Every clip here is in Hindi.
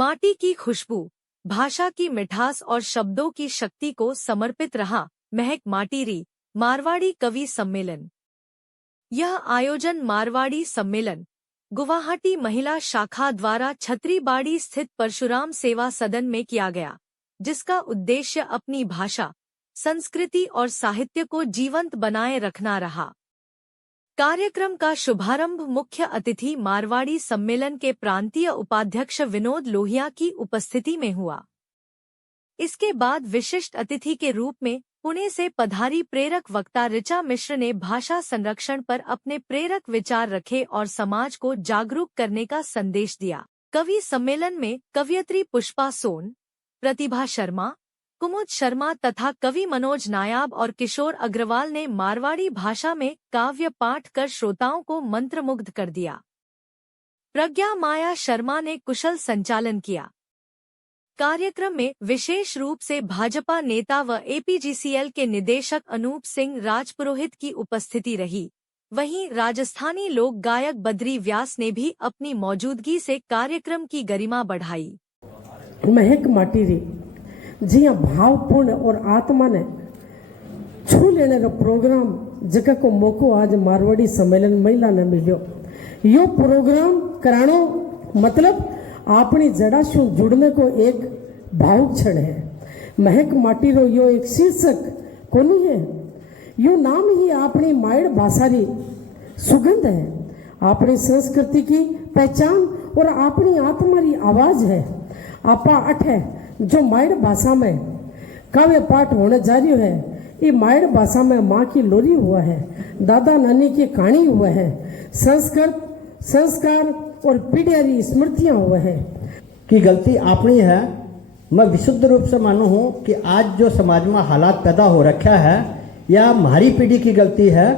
माटी की खुशबू, भाषा की मिठास और शब्दों की शक्ति को समर्पित रहा महक माटीरी मारवाड़ी कवि सम्मेलन। यह आयोजन मारवाड़ी सम्मेलन गुवाहाटी महिला शाखा द्वारा छतरीबाड़ी स्थित परशुराम सेवा सदन में किया गया, जिसका उद्देश्य अपनी भाषा, संस्कृति और साहित्य को जीवंत बनाए रखना रहा। कार्यक्रम का शुभारंभ मुख्य अतिथि मारवाड़ी सम्मेलन के प्रांतीय उपाध्यक्ष विनोद लोहिया की उपस्थिति में हुआ। इसके बाद विशिष्ट अतिथि के रूप में पुणे से पधारी प्रेरक वक्ता ऋचा मिश्र ने भाषा संरक्षण पर अपने प्रेरक विचार रखे और समाज को जागरूक करने का संदेश दिया। कवि सम्मेलन में कवयित्री पुष्पा सोन, प्रतिभा शर्मा, कुमुद शर्मा तथा कवि मनोज नायाब और किशोर अग्रवाल ने मारवाड़ी भाषा में काव्य पाठ कर श्रोताओं को मंत्रमुग्ध कर दिया। प्रज्ञा माया शर्मा ने कुशल संचालन किया। कार्यक्रम में विशेष रूप से भाजपा नेता व एपीजीसीएल के निदेशक अनूप सिंह राजपुरोहित की उपस्थिति रही। वहीं राजस्थानी लोक गायक बद्री व्यास ने भी अपनी मौजूदगी से कार्यक्रम की गरिमा बढ़ाई। महक माटीरी जी भावपूर्ण और आत्मा ने छू लेने का प्रोग्राम जगह को मौको आज मारवाड़ी सम्मेलन महिला ने मिलो। यो प्रोग्राम करानो मतलब अपनी जड़ा से जुड़ने को एक भावुक क्षण है। महक माटीरो यो एक शीर्षक कोनी है, यो नाम ही अपनी मायड़ भाषा री सुगंध है, अपनी संस्कृति की पहचान और अपनी आत्मा री आवाज है। आपा अठ है जो मायड़ भाषा में काव्य पाठ होने जा रही है। ये मायड़ भाषा में माँ की लोरी हुआ है, दादा नानी की कहानी हुआ है, संस्कार और पीढ़ियारी स्मृतियां हुआ है। कि गलती अपनी है। मैं विशुद्ध रूप से मानू हूँ कि आज जो समाज में हालात पैदा हो रखा है या हमारी पीढ़ी की गलती है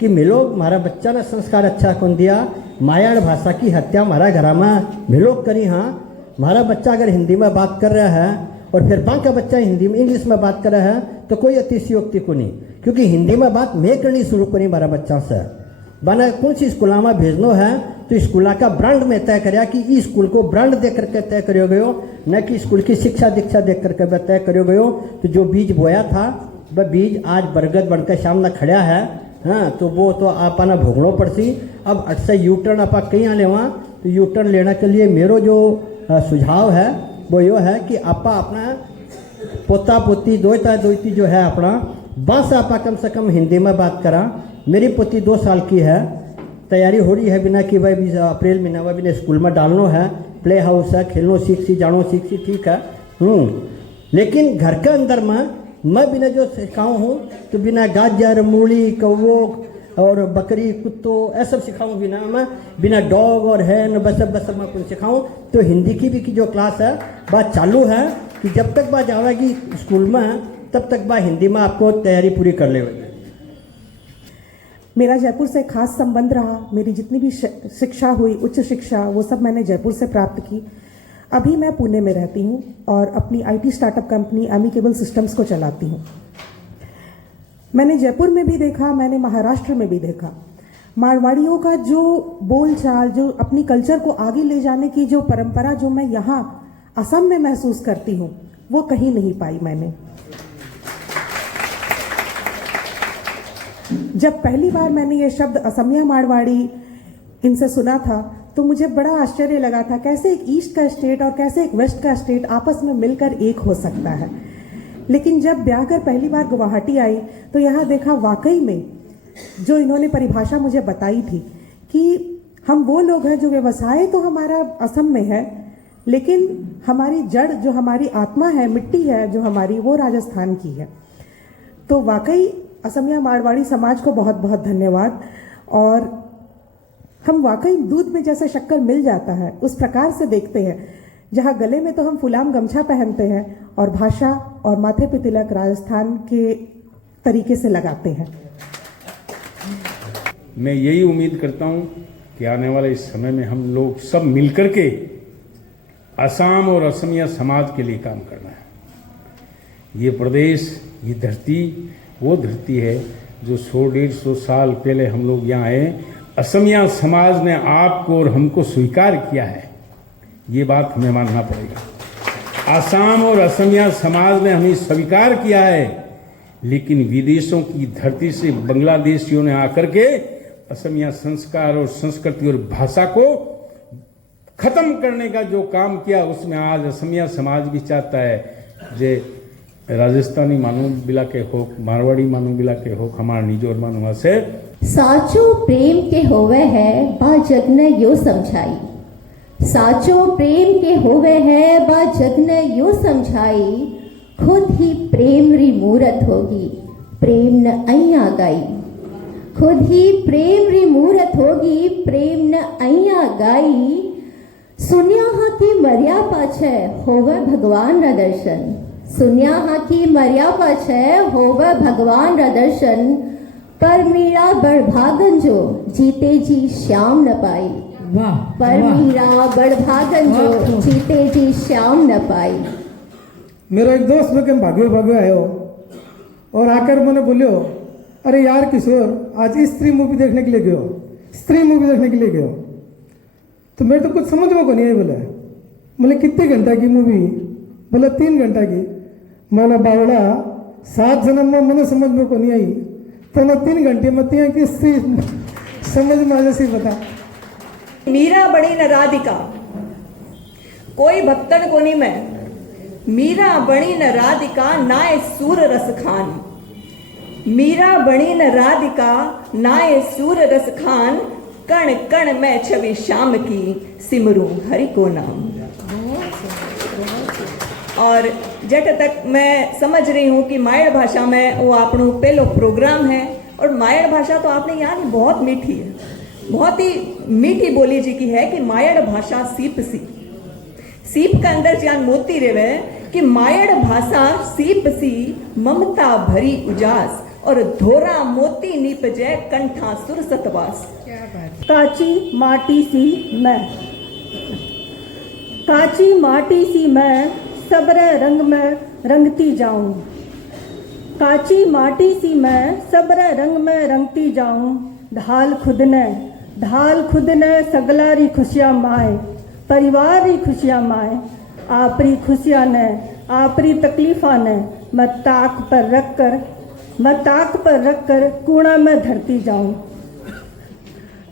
कि मिलो हमारा बच्चा ने संस्कार अच्छा कौन दिया। मायाड़ भाषा की हत्या हमारा घर में मिलो करी। हाँ, हमारा बच्चा अगर हिंदी में बात कर रहा है और फिर बाकी का बच्चा हिंदी में इंग्लिश में बात कर रहा है तो कोई अतिशयोक्ति को नहीं, क्योंकि हिंदी में बात मैं करनी शुरू करी हमारा बच्चा से। बना कौन सी स्कूल में भेजनो है तो स्कूल का ब्रांड में तय कराया कि इस स्कूल को ब्रांड दे करके तय करो गयो, न कि स्कूल की शिक्षा दीक्षा देख करके तय करो गयो। तो जो बीज बोया था वह बीज आज बरगद बनकर सामने खड़ा है। हाँ, तो वो तो आपना भोगनो पड़सी। अब अट से यू टर्न आप कहीं आने वहाँ तो यू टर्न लेने के लिए मेरो जो सुझाव है वो यो है कि आपा अपना पोता पोती दोती जो है अपना बस आपा कम से कम हिंदी में बात करा। मेरी पोती 2 साल की है, तैयारी हो रही है बिना कि भाई भी अप्रैल महीना में भी स्कूल में डालना है। प्ले हाउस है, खेलनो सीख सी जानो सीख सी, ठीक है। लेकिन घर के अंदर में मैं बिना जो सिखाऊँ हूँ तो बिना गाजर मूली कौवो और बकरी कुत्तो ऐसा सब सिखाऊँ, बिना डॉग और हैन बस मैं कुछ सिखाऊँ। तो हिंदी की भी की जो क्लास है बात चालू है कि जब तक बात जाएगी स्कूल में तब तक बात हिंदी में आपको तैयारी पूरी कर ले। मेरा जयपुर से खास संबंध रहा। मेरी जितनी भी शिक्षा हुई, उच्च शिक्षा, वो सब मैंने जयपुर से प्राप्त की। अभी मैं पुणे में रहती हूँ और अपनी IT startup company amicable systems को चलाती हूँ। मैंने जयपुर में भी देखा, मैंने महाराष्ट्र में भी देखा, मारवाड़ियों का जो बोलचाल, जो अपनी कल्चर को आगे ले जाने की जो परंपरा जो मैं यहाँ असम में महसूस करती हूँ वो कहीं नहीं पाई मैंने। जब पहली बार मैंने ये शब्द असमिया मारवाड़ी इनसे सुना था तो मुझे बड़ा आश्चर्य लगा था, कैसे एक ईस्ट का स्टेट और कैसे एक वेस्ट का स्टेट आपस में मिलकर एक हो सकता है। लेकिन जब ब्याह कर पहली बार गुवाहाटी आई तो यहाँ देखा वाकई में जो इन्होंने परिभाषा मुझे बताई थी कि हम वो लोग हैं जो व्यवसाय तो हमारा असम में है लेकिन हमारी जड़ जो हमारी आत्मा है, मिट्टी है जो हमारी, वो राजस्थान की है। तो वाकई असमिया मारवाड़ी समाज को बहुत बहुत धन्यवाद। और हम वाकई दूध में जैसे शक्कर मिल जाता है उस प्रकार से देखते हैं, जहाँ गले में तो हम फुलाम गमछा पहनते हैं और भाषा और माथे पे तिलक राजस्थान के तरीके से लगाते हैं। मैं यही उम्मीद करता हूँ कि आने वाले इस समय में हम लोग सब मिलकर के असम और असमिया समाज के लिए काम करना है। ये प्रदेश, ये धरती वो धरती है जो 100-150 साल पहले हम लोग यहाँ आए। असमिया समाज ने आपको और हमको स्वीकार किया है ये बात हमें मानना पड़ेगा। आसाम और असमिया समाज ने हमें स्वीकार किया है, लेकिन विदेशों की धरती से बांग्लादेशियों ने आकर के असमिया संस्कार और संस्कृति और भाषा को खत्म करने का जो काम किया, उसमें आज असमिया समाज भी चाहता है जे राजस्थानी मानू बिला के हो, मारवाड़ी मानू बिला के हो, हमार निजोर मानू से साचो प्रेम के होवे है बा जग ने यो समझाई। साचो प्रेम के होवे है बा जग ने यो समझाई। खुद ही प्रेम री मूरत होगी प्रेम न अइया गाई। खुद ही प्रेम री मूरत होगी प्रेम न अइया गाई। सुनिया हा की मर्या पाछे होवे भगवान रा दर्शन। सुनिया हा की मर्या पाछे होवे भगवान रा दर्शन। पर मीरा बड़भागन जो जीते जी श्याम न पाई। वाह पर मीरा बड़भागन जो जीते जी श्याम न पाई। मेरा एक दोस्त लोग भाग्यो भाग्यो आयो और आकर मैंने बोलियो, अरे यार किशोर आज स्त्री मूवी देखने के लिए गयो, स्त्री मूवी देखने के लिए गयो। तो मेरे तो कुछ समझ में को नहीं आई। बोले कितने घंटा की मूवी? बोले 3 घंटा की। मैंने बावड़ा 7 जन्म में मैंने समझ में को नहीं आई, तो मैं 3 घंटे में तिया की स्त्री समझ में आ जैसी बता। मीरा बड़ी न राधिका कोई भक्तन को नहीं मैं। मीरा बणी न राधिका नाय सूर रस खान। मीरा बणी न राधिका नाय सूर रस खान। कण कण में छवि श्याम की सिमरू हरि को नाम। और जट तक मैं समझ रही हूँ कि मायड़ भाषा में वो आपनो पहलो प्रोग्राम है। और मायड़ भाषा तो आपने याद बहुत मीठी है, बहुत ही मीठी बोली जी की है कि मायड़ भाषा सीप सी। सीप के अंदर जान मोती रेवे कि मायड़ भाषा सीप सी ममता भरी उजास। और धोरा मोती नीपजे कंठा सुर सतवास। काची माटी सी मैं। काची माटी सी मैं सबरे रंग में रंगती जाऊं। काची माटी सी मैं सबरे रंग में रंगती जाऊं। ढाल खुद ने सगलारी खुशियां माए। परिवार री खुशियां माए। आपरी खुशियां ने आपरी तकलीफा ने मैं ताक पर रख कर कूड़ा में धरती जाऊं।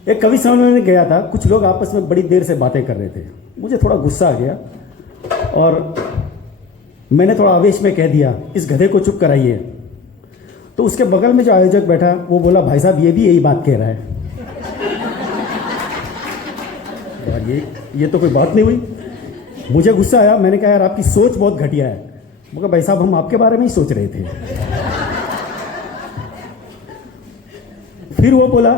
एक कवि सम्मेलन में गया था, कुछ लोग आपस में बड़ी देर से बातें कर रहे थे। मुझे थोड़ा गुस्सा आ गया और मैंने थोड़ा आवेश में कह दिया, इस गधे को चुप कराइए। तो उसके बगल में जो आयोजक बैठा वो बोला, भाई साहब ये भी यही बात कह रहा है। और ये तो कोई बात नहीं हुई। मुझे गुस्सा आया, मैंने कहा यार आपकी सोच बहुत घटिया है। मगर भाई साहब हम आपके बारे में ही सोच रहे थे। फिर वो बोला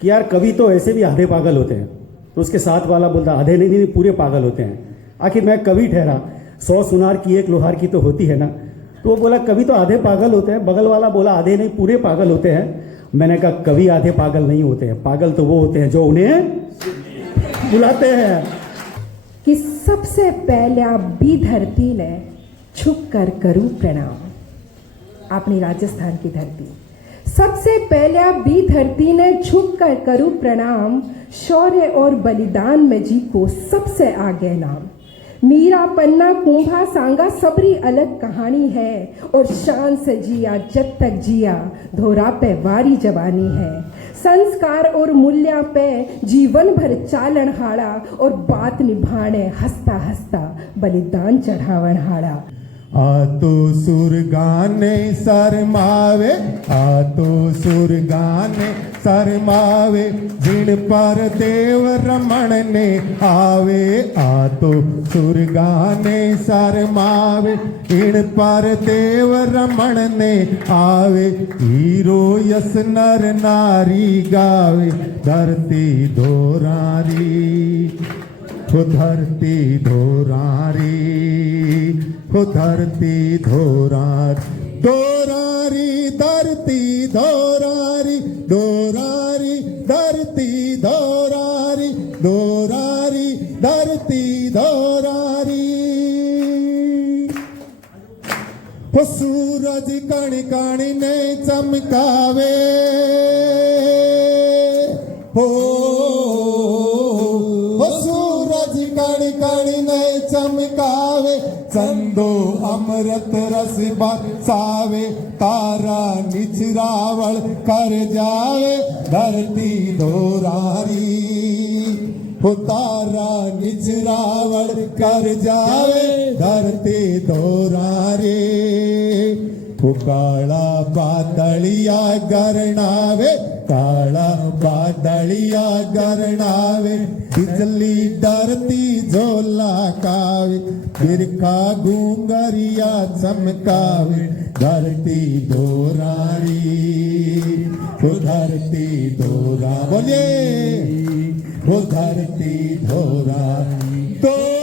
कि यार कवि तो ऐसे भी आधे पागल होते हैं। तो उसके साथ वाला बोलता, आधे नहीं पूरे पागल होते हैं। आखिर मैं कवि ठहरा, 100 सुनार की 1 लोहार की तो होती है ना। तो वो बोला कवि तो आधे पागल होते हैं। बगल वाला बोला आधे नहीं पूरे पागल होते हैं। मैंने कहा कवि आधे पागल नहीं होते हैं, पागल तो वो होते हैं जो उन्हें बुलाते हैं। कि सबसे पहला भी धरती ने छुप कर करूं प्रणाम। अपनी राजस्थान की धरती सबसे पहला भी धरती ने छुप कर करूं प्रणाम। शौर्य और बलिदान में जी को सबसे आगे नाम। मीरा पन्ना कुंभा सांगा सबरी अलग कहानी है। और शान से जिया जब तक जिया धोरा पे वारी जवानी है। संस्कार और मूल्य पे जीवन भर चालन हाड़ा। और बात निभाने हंसता हंसता बलिदान चढ़ावन हाड़ा। आतो सुर गाने शरमावे। आतो सुर गाने शरमावे। जिण पर देव रमण ने आवे। आतो सुर गाने शरमावे। इण पर देव रमण ने आवे। हीरो यस नर नारी गावे। धरती धोरारी हो धरती धोरारी हो धरती धोरार। धोरारी धरती धोरारी धोरारी धरती धोरारी धोरारी धरती धोरारी। हो सूरज कण कण ने चमकावे। हो सूरज कण कण अमृत रस बरसावे, तारा निचरावल कर जावे धरती दोरारी। हो तारा निचरावल कर जावे धरती दोरारी। हो काला बादलिया गरनावे, काला बादलिया गरनावे, बिजली डरती झोला कावे, बिरखा घूंगरिया चमकावे धरती दोरारी। हो धरती दोरा बोलिए, हो धरती दोरारी।